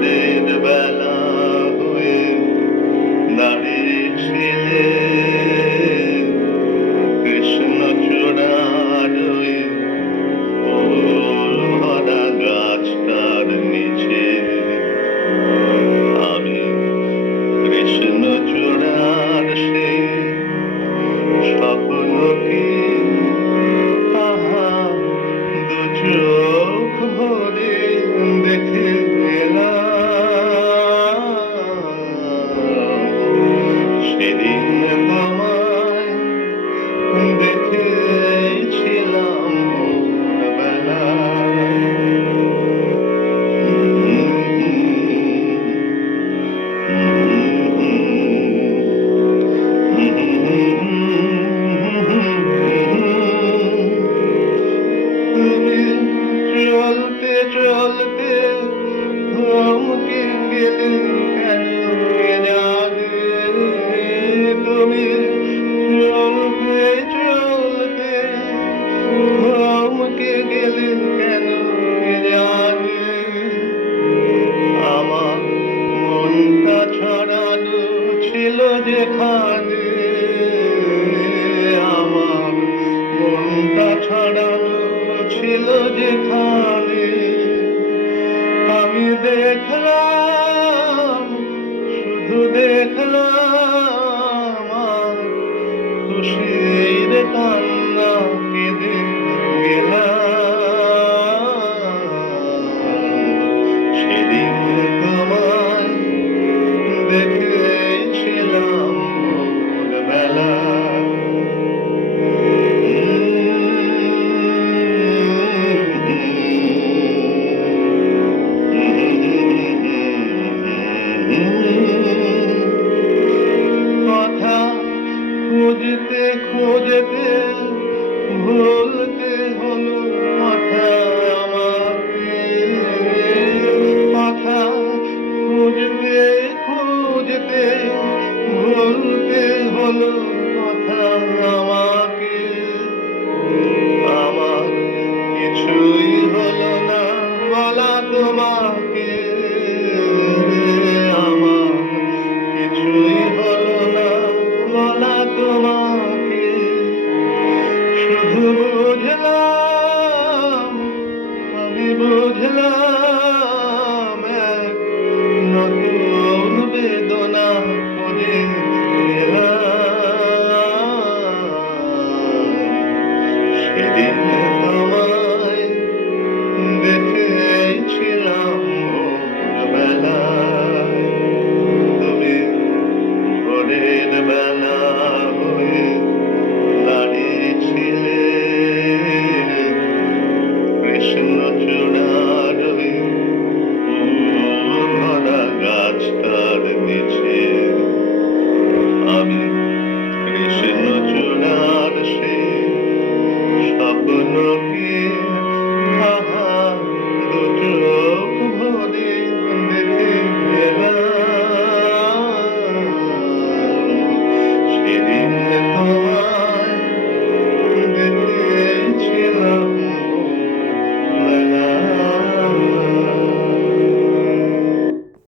ভোরের বেলা হয়ে দাঁড়িয়েছিলে কৃষ্ণচূড়ার ওই ফুল ভরা গাছটার নিচে। আমি কৃষ্ণচূড়ার সেই স্বপ্নকে আহা দু চোখ ভরে দেখে এলাম। সেদিন তোমায় দেখেছিলাম ভোরবেলায়। তুমি চলতে চলতে থমকে গেলে কেন কে জানে। তুমি চলতে চলতে থমকে গেলে কেন কে জানে। আমার মনটা ছড়ানো ছিল যেখানে, আমার মনটা ছড়ানো ছিল যেখানে, আমি দেখলাম, শুধু দেখলাম আর খুশির কান